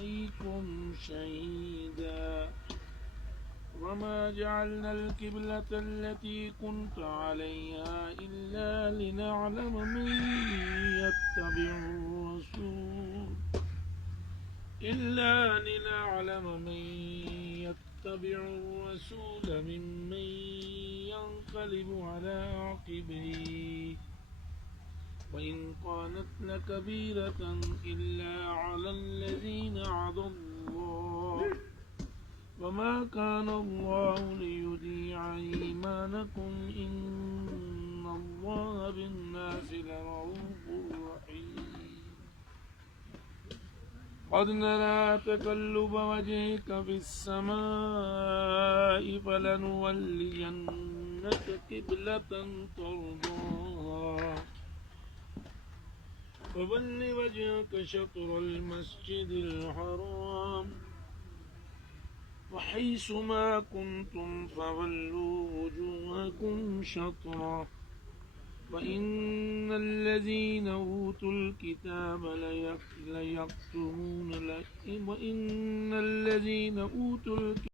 عليكم شهيدا وما جعلنا القبلة التي كنت عليها إلا لنعلم من يتبع الرسول ممن ينقلب على عقبيه وإن كانت لكبيرة إلا على الذين هدى الله وما كان الله ليضيع إيمانكم إن الله بالناس لرؤوف رحيم قد نرى تقلب وجهك في السماء فلنولينك قبلة ترضاها فول وجهك شطر المسجد الحرام وحيث ما كنتم فولوا وجوهكم شطرا وإن الذين أوتوا الكتاب ليكتمون